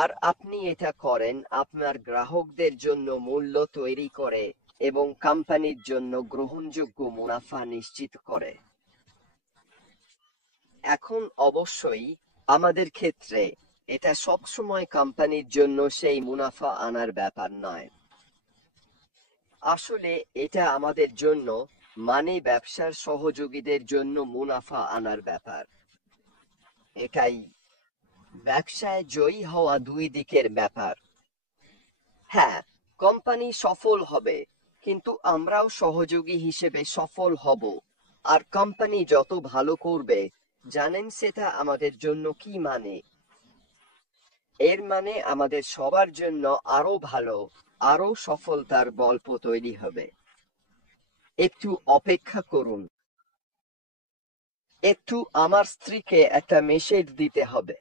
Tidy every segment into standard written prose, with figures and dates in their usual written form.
আর আপনি এটা করেন আপনার গ্রাহকদের জন্য মূল্য তৈরি করে এবং কোম্পানির জন্য গ্রহণযোগ্য মুনাফা নিশ্চিত করে। এখন অবশ্যই আমাদের ক্ষেত্রে এটা সবসময় কোম্পানির জন্য সেই মুনাফা আনার ব্যাপার নয়। আসলে এটা আমাদের জন্য, মানে ব্যবসার সহযোগীদের জন্য মুনাফা আনার ব্যাপার। এটাই ব্যবসায় জয়ী হওয়া দুই দিকের ব্যাপার। হ্যাঁ, কোম্পানি সফল হবে, কিন্তু আমরাও সহযোগী হিসেবে সফল হব। আর কোম্পানি যত ভালো করবে, জানেন সেটা আমাদের জন্য কি মানে? এর মানে আমাদের সবার জন্য আরো ভালো, আরো সফলতার গল্প তৈরি হবে। একটু অপেক্ষা করুন। একটু আমার স্ত্রীকে একটা মেসেজ দিতে হবে।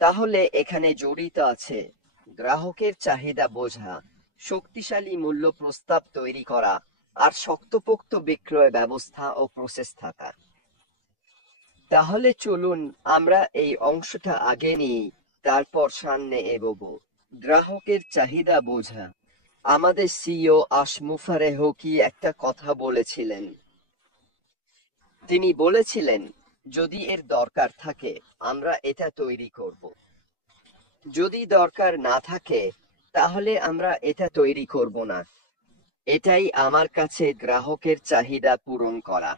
তাহলে এখানে জড়িত আছে গ্রাহকের চাহিদা বোঝা, শক্তিশালী মূল্য প্রস্তাব তৈরি করা, আর শক্তপোক্ত বিক্রয় ব্যবস্থা ও প্রসেস থাকা। তাহলে চলুন আমরা এই অংশটা আগে নিই, তারপর সামনে এগোবো। গ্রাহকের চাহিদা বোঝা। আমাদের সিইও আশমুফারেহ কি একটা কথা বলেছিলেন। তিনি বলেছিলেন, যদি এর দরকার থাকে আমরা এটা তৈরি করব। যদি দরকার না থাকে তাহলে আমরা এটা তৈরি করব না। এটাই আমার কাছে গ্রাহকের চাহিদা পূরণ করা।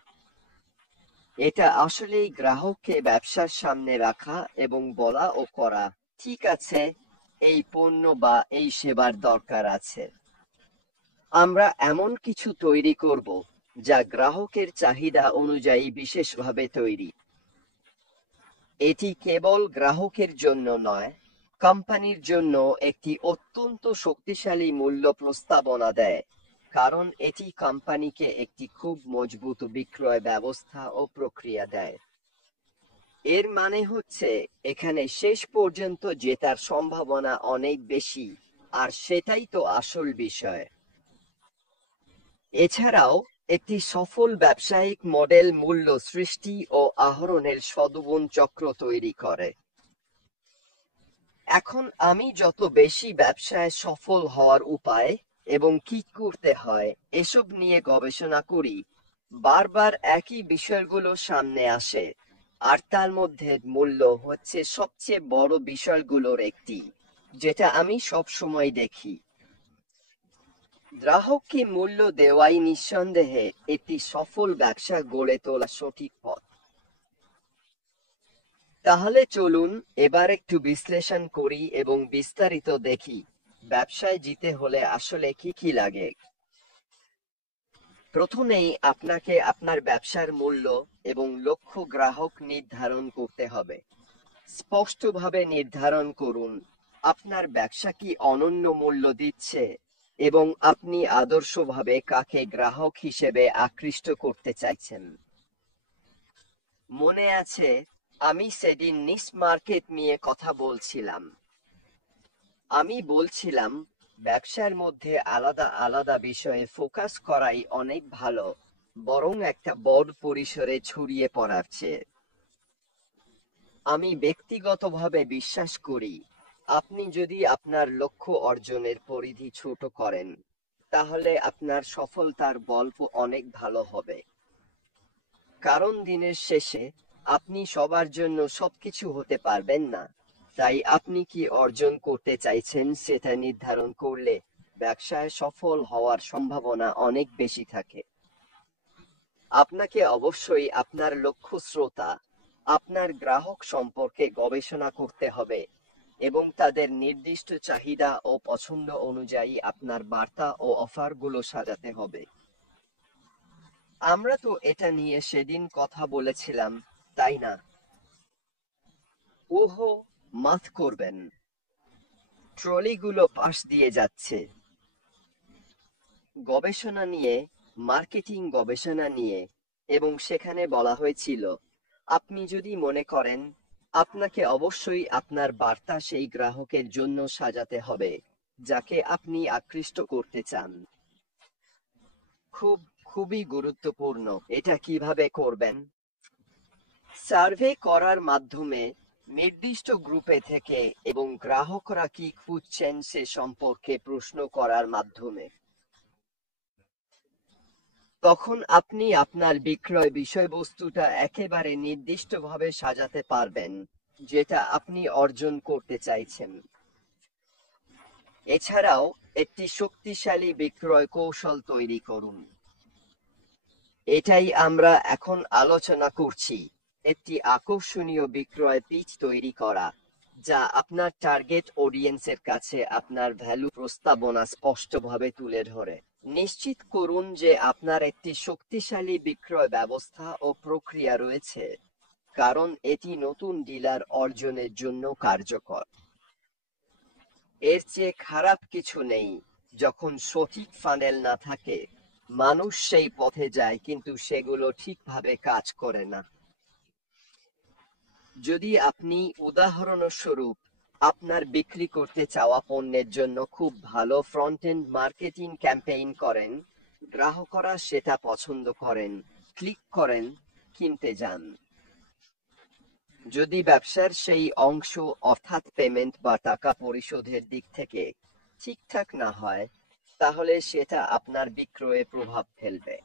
এটা আসলেই গ্রাহককে ব্যবসার সামনে রাখা এবং বলা ও করা, ঠিক আছে, এই পণ্য বা এই সেবার দরকার আছে। আমরা এমন কিছু তৈরি করব যা গ্রাহকের চাহিদা অনুযায়ী বিশেষভাবে তৈরি। এটি কেবল গ্রাহকের জন্য নয়, কোম্পানির জন্য একটি অত্যন্ত শক্তিশালী মূল্য প্রস্তাবনা দেয়, কারণ এটি কোম্পানিকে একটি খুব মজবুত বিক্রয় ব্যবস্থা ও প্রক্রিয়া দেয়। এর মানে হচ্ছে এখানে শেষ পর্যন্ত জেতার সম্ভাবনা অনেক বেশি, আর সেটাই তো আসল বিষয়। এছাড়াও একটি সফল ব্যবসায়িক মডেল মূল্য সৃষ্টি ও আহরণের সদ্গুণ চক্র তৈরি করে। এখন আমি যত বেশি ব্যবসায় সফল হওয়ার উপায় এবং কি করতে হয় এসব নিয়ে গবেষণা করি, বারবার একই বিষয়গুলো সামনে আসে। আর তার মধ্যে মূল্য হচ্ছে সবচেয়ে বড় বিষয়গুলোর একটি, যেটা আমি সব সময় দেখি। গ্রাহককে মূল্য দেওয়াই নিঃসন্দেহে একটি সফল ব্যবসা গড়ে তোলা সঠিক পথ। তাহলে চলুন এবার একটু বিশ্লেষণ করি এবং বিস্তারিত দেখি ব্যবসায় জিতে হলে আসলে কি কি লাগে। প্রথমেই আপনাকে আপনার ব্যবসার মূল্য এবং লক্ষ্য গ্রাহক নির্ধারণ করতে হবে। স্পষ্টভাবে নির্ধারণ করুন আপনার ব্যবসা কি অনন্য মূল্য দিচ্ছে এবং আপনি আদর্শভাবে কাকে গ্রাহক হিসেবে আকৃষ্ট করতে চাইছেন। মনে আছে আমি সেদিন নিশ মার্কেট নিয়ে কথা বলছিলাম। আমি বলছিলাম ব্যবসার মধ্যে আলাদা আলাদা বিষয়ে ফোকাস করাই অনেক ভালো, বরং একটা বড় পরিসরে ছড়িয়ে পড়ার চেয়ে। আমি ব্যক্তিগতভাবে বিশ্বাস করি আপনি যদি আপনার লক্ষ্য অর্জনের পরিধি ছোট করেন তাহলে আপনার সফলতার গল্প অনেক ভালো হবে। কারণ দিনের শেষে আপনি সবার জন্য সবকিছু হতে পারবেন না। তাই আপনি কি অর্জন করতে চাইছেন সেটা নির্ধারণ করলে ব্যবসায় সফল হওয়ার সম্ভাবনা অনেক বেশি থাকে। আপনাকে অবশ্যই আপনার লক্ষ্য শ্রোতা, আপনার গ্রাহক সম্পর্কে গবেষণা করতে হবে এবং তাদের নির্দিষ্ট চাহিদা ও পছন্দ অনুযায়ী আপনার বার্তা ও অফারগুলো সাজাতে হবে। আমরা তো এটা নিয়ে সেদিন কথা বলেছিলাম, তাই না? ওহো, মাফ করবেন, ট্রলিগুলো পাশ দিয়ে যাচ্ছে। গবেষণা নিয়ে, মার্কেটিং গবেষণা নিয়ে, এবং সেখানে বলা হয়েছিল আপনি যদি মনে করেন আপনাকে অবশ্যই আপনার বার্তা সেই গ্রাহকের জন্য সাজাতে হবে যাকে আপনি আকৃষ্ট করতে চান। খুবই গুরুত্বপূর্ণ। এটা কিভাবে করবেন? সার্ভে করার মাধ্যমে নির্দিষ্ট গ্রুপে থেকে এবং গ্রাহকরা কি খুঁজছেন সে সম্পর্কে প্রশ্ন করার মাধ্যমে তখন আপনি আপনার বিক্রয় বিষয়বস্তুটা একেবারে নির্দিষ্টভাবে সাজাতে পারবেন যেটা আপনি অর্জন করতে চাইছেন। এছাড়াও একটি শক্তিশালী বিক্রয় কৌশল তৈরি করুন। এটাই আমরা এখন আলোচনা করছি, একটি আকর্ষণীয় বিক্রয় পিচ তৈরি করা যা আপনার টার্গেট অডিয়েন্সের কাছে আপনার ভ্যালু প্রস্তাবনা স্পষ্টভাবে তুলে ধরে। নিশ্চিত করুন যে আপনার একটি শক্তিশালী বিক্রয় ব্যবস্থা ও প্রক্রিয়া রয়েছে, কারণ এটি নতুন ডিলার অর্জনের জন্য কার্যকর। এর চেয়ে খারাপ কিছু নেই যখন সঠিক ফানেল না থাকে, মানুষ সেই পথে যায় কিন্তু সেগুলো ঠিকভাবে কাজ করে না। যদি আপনি উদাহরণস্বরূপ আপনার বিক্রি করতে চাওয়া পণ্যের জন্য খুব ভালো ফ্রন্ট এন্ড মার্কেটিং ক্যাম্পেইন করেন, গ্রাহকরা সেটা পছন্দ করেন, ক্লিক করেন, কিনতে যান। যদি ব্যবসার সেই অংশ অর্থাৎ পেমেন্ট বা টাকা পরিশোধের দিক থেকে ঠিকঠাক না হয়, তাহলে সেটা আপনার বিক্রয়ে প্রভাব ফেলবে।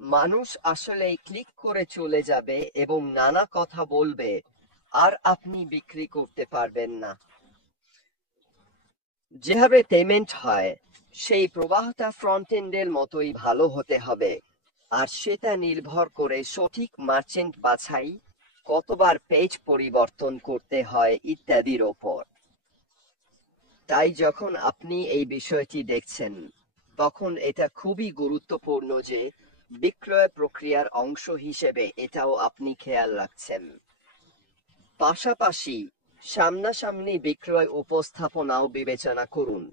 মানুষ আসলেই ক্লিক করে চলে যাবে এবং নানা কথা বলবে, আর আপনি বিক্রি করতে পারবেন না। যেভাবে পেমেন্ট হয় সেই প্রবাহটা ফ্রন্ট এন্ডের মতোই ভালো হতে হবে, আর সেটা নির্ভর করে সঠিক মার্চেন্ট বাছাই, কতবার পেজ পরিবর্তন করতে হয় ইত্যাদির ওপর। তাই যখন আপনি এই বিষয়টি দেখছেন, তখন এটা খুবই গুরুত্বপূর্ণ যে বিক্রয় প্রক্রিয়ার অংশ হিসেবে এটাও আপনি খেয়াল রাখছেন। পাশাপাশি সামনাসামনি বিক্রয় উপস্থাপনাও বিবেচনা করুন,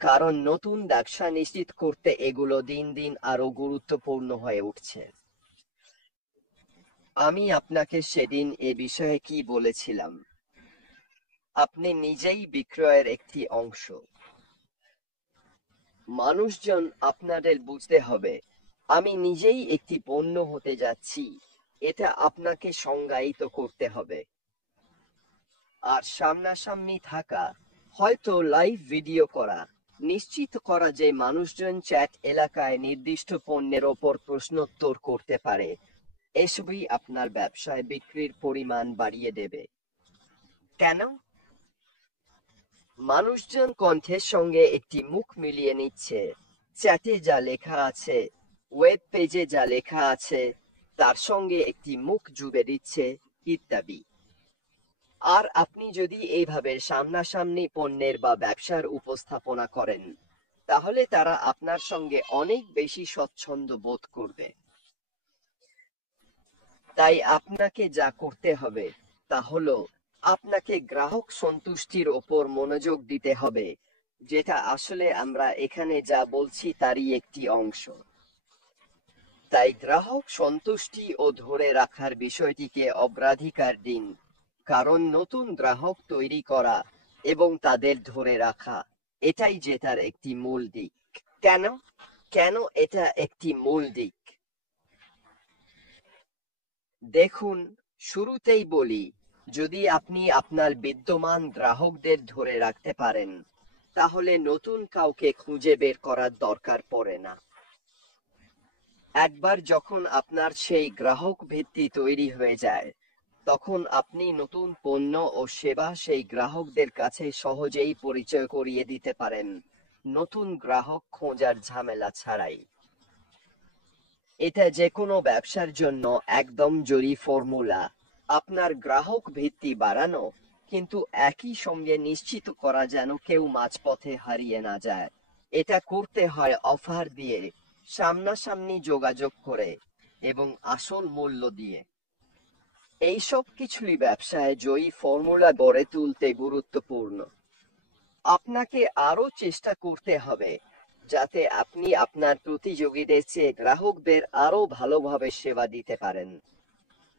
কারণ নতুন ব্যবসা নিশ্চিত করতে এগুলো দিন দিন আরো গুরুত্বপূর্ণ হয়ে উঠছে। আমি আপনাকে সেদিন এ বিষয়ে কি বলেছিলাম? আপনি নিজেই বিক্রয়ের একটি অংশ। মানুষজন আপনাদের বুঝতে হবে, আমি নিজেই একটি পণ্য হতে যাচ্ছি, এটা আপনাকে সংজ্ঞায়িত করতে হবে। আর সামনাসামনি থাকা, হয়তো লাইভ ভিডিও করা, নিশ্চিত করা যে মানুষজন চ্যাট এলাকায় নির্দিষ্ট পণ্যের ওপর প্রশ্নোত্তর করতে পারে, এসবই আপনার ব্যবসায় বিক্রির পরিমাণ বাড়িয়ে দেবে। কেন? মানুষজন কণ্ঠের সঙ্গে একটি মুখ মিলিয়ে নিচ্ছে, চ্যাটে যা লেখা আছে, ওয়েব পেজে যা লেখা আছে তার সঙ্গে একটি মুখ জুড়ে দিচ্ছে ইত্যাদি। আর আপনি যদি এইভাবে সামনাসামনি পণ্যের বা ব্যবসার উপস্থাপনা করেন, তাহলে তারা আপনার সঙ্গে অনেক বেশি স্বচ্ছন্দ বোধ করবে। তাই আপনাকে যা করতে হবে তা হলো আপনাকে গ্রাহক সন্তুষ্টির ওপর মনোযোগ দিতে হবে, যেটা আসলে আমরা এখানে যা বলছি তারই একটি অংশ। তাই গ্রাহক সন্তুষ্টি ও ধরে রাখার বিষয়টিকে অগ্রাধিকার দিন, কারণ নতুন গ্রাহক তৈরি করা এবং তাদের ধরে রাখা এটাই জেতার একটি মূল দিক। কেন কেন এটা একটি মূল দিক? দেখুন, শুরুতেই বলি, যদি আপনি আপনার বিদ্যমান গ্রাহকদের ধরে রাখতে পারেন, তাহলে নতুন কাউকে খুঁজে বের করার দরকার পড়ে না। একবার যখন আপনার সেই গ্রাহক ভিত্তি তৈরি হয়ে যায়, তখন আপনি নতুন পণ্য ও সেবা সেই গ্রাহকদের কাছে সহজেই পরিচয় করিয়ে দিতে পারেন, নতুন গ্রাহক খোঁজার ঝামেলা ছাড়াই। এটা যে কোনো ব্যবসার জন্য একদম জরুরি ফর্মুলা, আপনার গ্রাহক ভিত্তি বাড়ানো, কিন্তু একই সঙ্গে নিশ্চিত করা যেন কেউ মাঝপথে হারিয়ে না যায়। এটা করতে হয় অফার দিয়ে, সামনাসামনি যোগাযোগ করে এবং আসল মূল্য দিয়ে। এইসব কিছুই ব্যবসায় জয়ী ফর্মুলা গড়ে তুলতে গুরুত্বপূর্ণ। আপনাকে আরো চেষ্টা করতে হবে যাতে আপনি আপনার প্রতিযোগীদের চেয়ে গ্রাহকদের আরো ভালোভাবে সেবা দিতে পারেন।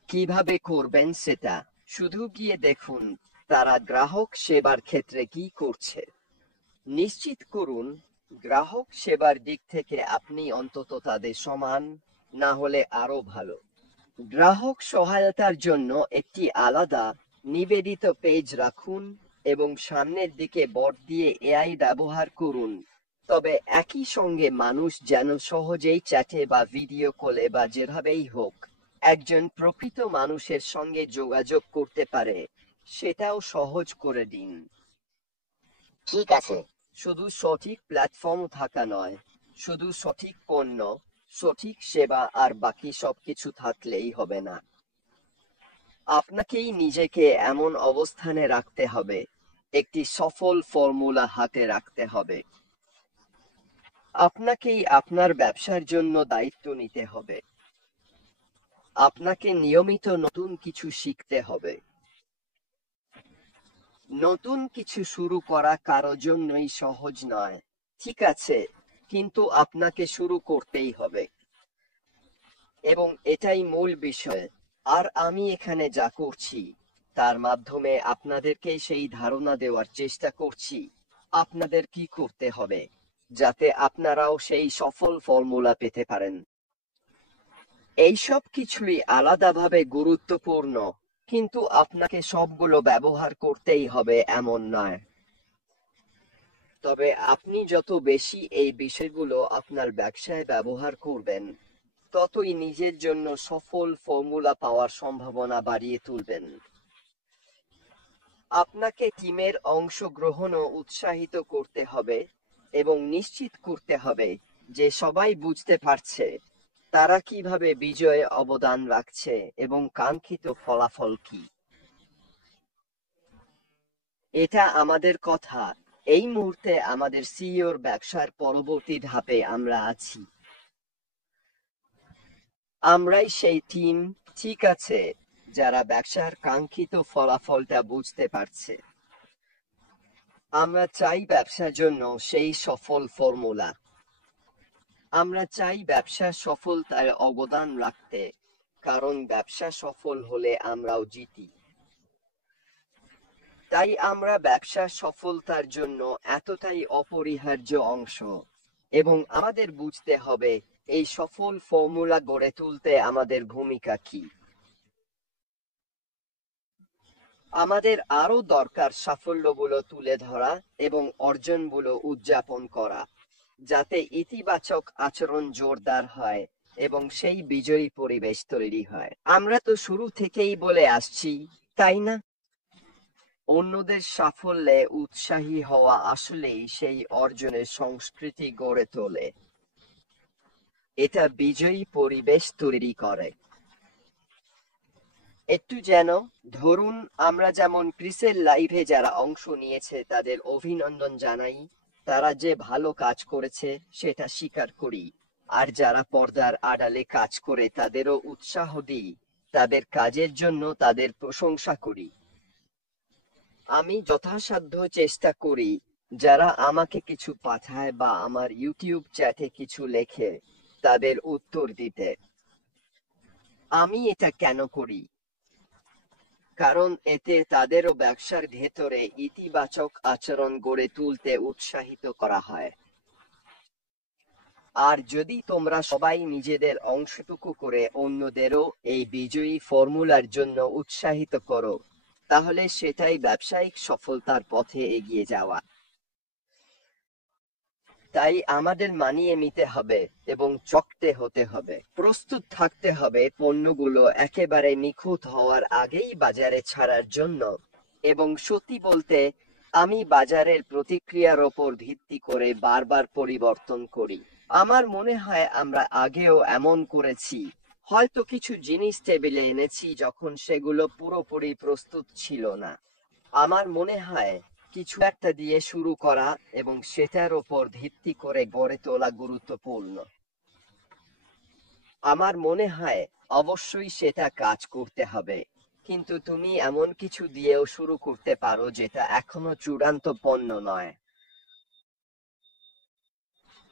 কিভাবে করবেন সেটা শুধু গিয়ে দেখুন তারা গ্রাহক সেবার ক্ষেত্রে কি করছে। নিশ্চিত করুন গ্রাহক সেবার দিক থেকে আপনি অন্তত তাদের সমান, না হলে আরো ভালো। গ্রাহক সহায়তার জন্য একটি আলাদা নিবেদিত পেজ রাখুন এবং সামনের দিকে বট দিয়ে এআই ব্যবহার করুন। তবে একই সঙ্গে মানুষ যেন সহজেই চ্যাটে বা ভিডিও কলে বা যেভাবেই হোক একজন প্রকৃত মানুষের সঙ্গে যোগাযোগ করতে পারে, সেটাও সহজ করে দিন। ঠিক আছে। শুধু সঠিক প্ল্যাটফর্ম থাকা নয়, শুধু সঠিক পণ্য, সঠিক সেবা আর বাকি সবকিছু থাকলেই হবে না। আপনাকেই নিজেকে এমন অবস্থানে রাখতে হবে, একটি সফল ফর্মুলা হাতে রাখতে হবে। আপনাকেই আপনার ব্যবসার জন্য দায়িত্ব নিতে হবে। আপনাকে নিয়মিত নতুন কিছু শিখতে হবে। নতুন কিছু শুরু করা কারো জন্যই সহজ নয়, ঠিক আছে, কিন্তু আপনাকে শুরু করতেই হবে। এবং এটাই মূল বিষয়। আর আমি এখানে যা করছি তার মাধ্যমে আপনাদেরকে সেই ধারণা দেওয়ার চেষ্টা করছি আপনাদের কি করতে হবে, যাতে আপনারাও সেই সফল ফর্মুলা পেতে পারেন। এইসব কিছুই আলাদাভাবে গুরুত্বপূর্ণ, কিন্তু আপনাকে সবগুলো ব্যবহার করতেই হবে এমন নয়। তবে আপনি যত বেশি এই বিষয়গুলো আপনার ব্যবসায় ব্যবহার করবেন, ততই নিজের জন্য সফল ফর্মুলা পাওয়ার সম্ভাবনা বাড়িয়ে তুলবেন। আপনাকে টিমের অংশগ্রহণও উৎসাহিত করতে হবে এবং নিশ্চিত করতে হবে যে সবাই বুঝতে পারছে তারা কিভাবে বিজয়ে অবদান রাখছে এবং কাঙ্ক্ষিত ফলাফল কি। এটা আমাদের কথা। এই মুহূর্তে আমাদের সিইওর ব্যবসার পরবর্তী ধাপে আমরা আছি। আমরাই সেই টিম, ঠিক আছে, যারা ব্যবসার কাঙ্ক্ষিত ফলাফলটা বুঝতে পারছে। আমরা চাই ব্যবসার জন্য সেই সফল ফর্মুলা। আমরা চাই ব্যবসা সফলতায় অবদান রাখতে, কারণ ব্যবসা সফল হলে আমরাও জিতি। তাই আমরা ব্যবসা সফলতার জন্য এতটাই অপরিহার্য অংশ, এবং আমাদের বুঝতে হবে এই সফল ফর্মুলা গড়ে তুলতে আমাদের ভূমিকা কি। আমাদের আরো দরকার সাফল্যগুলো তুলে ধরা এবং অর্জনগুলো উদযাপন করা, যাতে ইতিবাচক আচরণ জোরদার হয় এবং সেই বিজয়ী পরিবেশ তৈরি হয়। আমরা তো শুরু থেকেই বলে আসছি, তাই না? অন্যদের সাফল্যে উৎসাহী হওয়া আসলেই সেই অর্জনের সংস্কৃতি গড়ে তোলে। এটা বিজয়ী পরিবেশ তৈরি করে। একটু যেন ধরুন, আমরা যেমন ক্রিসের লাইভে যারা অংশ নিয়েছে তাদের অভিনন্দন জানাই, তারা যে ভালো কাজ করেছে সেটা স্বীকার করি, আর যারা পর্দার আড়ালে কাজ করে তাদেরও উৎসাহ দিই, তাদের কাজের জন্য তাদের প্রশংসা করি। আমি যথাসাধ্য চেষ্টা করি যারা আমাকে কিছু পাঠায় বা আমার ইউটিউব চ্যাটে কিছু লেখে তাদের উত্তর দিতে। আমি এটা কেন করি? কারণ এতে তাদেরও ব্যবসার ভেতরে ইতিবাচক আচরণ গড়ে তুলতে উৎসাহিত করা হয়। আর যদি তোমরা সবাই নিজেদের অংশটুকু করে অন্যদেরও এই বিজয়ী ফর্মুলার জন্য উৎসাহিত করো, তাহলে সেটাই ব্যবসায়িক সফলতার পথে এগিয়ে যাওয়া। তাই আমাদের মানিয়ে নিতে হবে এবং চকটে হতে হবে, প্রস্তুত থাকতে হবে পণ্যগুলো একেবারে নিখুঁত হওয়ার আগেই বাজারে ছাড়ার জন্য। এবং সত্যি বলতে, আমি বাজারের প্রতিক্রিয়ার ওপর ভিত্তি করে বারবার পরিবর্তন করি। আমার মনে হয় আমরা আগেও এমন করেছি। হয়তো কিছু জিনিস টেবিলে এনেছি যখন সেগুলো পুরোপুরি প্রস্তুত ছিল না। আমার মনে হয় কিছু একটা দিয়ে শুরু করা এবং সেটার ওপর ভিত্তি করে গড়ে তোলা গুরুত্বপূর্ণ। আমার মনে হয় অবশ্যই সেটা কাজ করতে হবে, কিন্তু তুমি এমন কিছু দিয়েও শুরু করতে পারো যেটা এখনো চূড়ান্ত পণ্য নয়।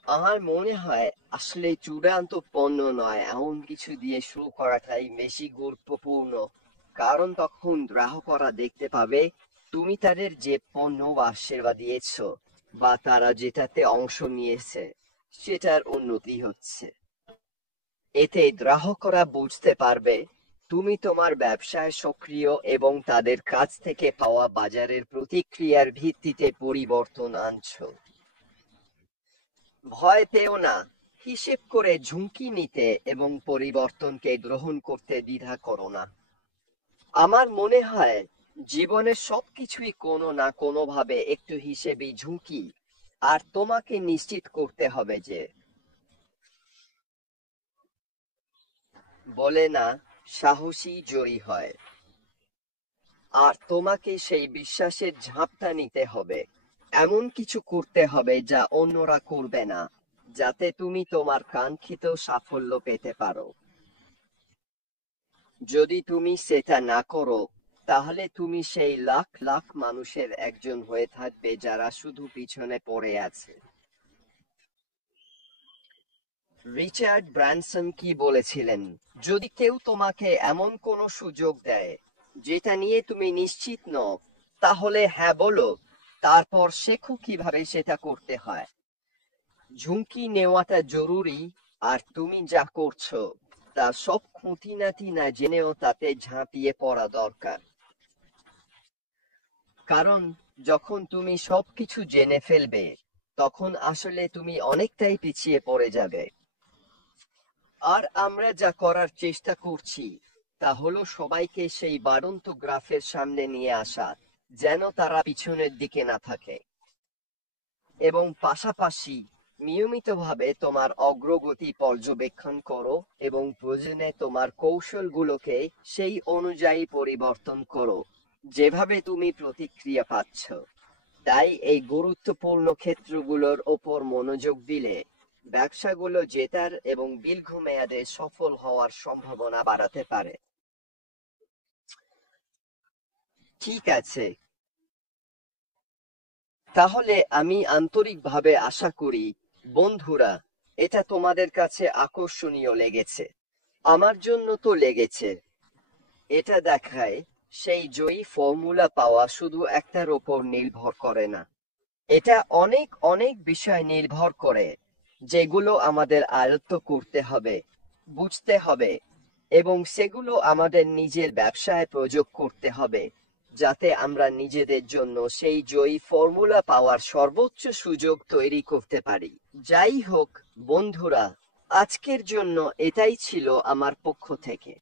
আমার মনে হয় আসলে চূড়ান্ত পণ্য নয় এমন কিছু দিয়ে শুরু করাটাই বেশি গুরুত্বপূর্ণ, কারণ তখন গ্রাহকরা দেখতে পাবে তুমি তাদের যে পণ্য বা সেবা দিয়েছ বা তারা যেটাতে অংশ নিয়েছে সেটার উন্নতি হচ্ছে। এতে গ্রাহকরা বুঝতে পারবে তুমি তোমার ব্যবসায় সক্রিয় এবং তাদের কাছ থেকে পাওয়া বাজারের প্রতিক্রিয়ার ভিত্তিতে পরিবর্তন আনছো। ভয় পেও না, হিসেব করে ঝুঁকি নিতে এবং পরিবর্তনকে গ্রহণ করতে দ্বিধা করো না। আমার মনে হয় জীবনের সবকিছুই কোনো না কোনো ভাবে একটু হিসেবে ঝুঁকি, আর তোমাকে নিশ্চিত করতে হবে যে বলে না সাহসী জয়ী হয়। আর তোমাকে সেই বিশ্বাসের ঝাঁপটা নিতে হবে, এমন কিছু করতে হবে যা অন্যরা করবে না, যাতে তুমি তোমার কাঙ্ক্ষিত সাফল্য পেতে পারো। যদি তুমি সেটা না করো, তাহলে তুমি সেই লাখ লাখ মানুষের একজন হয়ে থাকবে যারা শুধু পিছনে পড়ে আছে। রিচার্ড ব্র্যানসন কি বলেছিলেন? যদি কেউ তোমাকে এমন কোনো সুযোগ দেয় যেটা নিয়ে তুমি নিশ্চিত নও, তাহলে হ্যাঁ বলো, তারপর শেখো কিভাবে সেটা করতে হয়। ঝুঁকি নেওয়াটা জরুরি, আর তুমি যা করছো তা সব খুঁটিনাটি না জেনেও তাতে ঝাঁপিয়ে পড়া দরকার। কারণ যখন তুমি সবকিছু জেনে ফেলবে, তখন আসলে তুমি অনেকটাই পিছিয়ে পড়ে যাবে। আর আমরা যা করার চেষ্টা করছি তা হলো সবাইকে সেই বাড়ন্ত গ্রাফের সামনে নিয়ে আসা, যেন তারা পিছনের দিকে না থাকে, এবং পাশাপাশি নিয়মিতভাবে তোমার অগ্রগতি পর্যবেক্ষণ করো এবং প্রয়োজনে তোমার কৌশলগুলোকে সেই অনুযায়ী পরিবর্তন করো, যেভাবে তুমি প্রতিক্রিয়া পাচ্ছ। তাই এই গুরুত্বপূর্ণ ক্ষেত্রগুলোর ওপর মনোযোগ দিলে ব্যবসাগুলো জেতার এবং দীর্ঘমেয়াদে সফল হওয়ার সম্ভাবনা বাড়াতে পারে। ঠিক আছে, তাহলে আমি আন্তরিকভাবে আশা করি বন্ধুরা, এটা তোমাদের কাছে আকর্ষণীয় লেগেছে। আমার জন্য তো লেগেছে। এটা দেখায় সেই জয়ী ফর্মুলা পাওয়া শুধু একটার উপর নির্ভর করে না, এটা অনেক অনেক বিষয় নির্ভর করে, যেগুলো আমাদের আয়ত্ত করতে হবে, বুঝতে হবে, এবং সেগুলো আমাদের নিজের ব্যবসায় প্রয়োগ করতে হবে, যাতে আমরা নিজেদের জন্য সেই জয়ী ফর্মুলা পাওয়ার সর্বোচ্চ সুযোগ তৈরি করতে পারি। যাই হোক বন্ধুরা, আজকের জন্য এটাই ছিল আমার পক্ষ থেকে।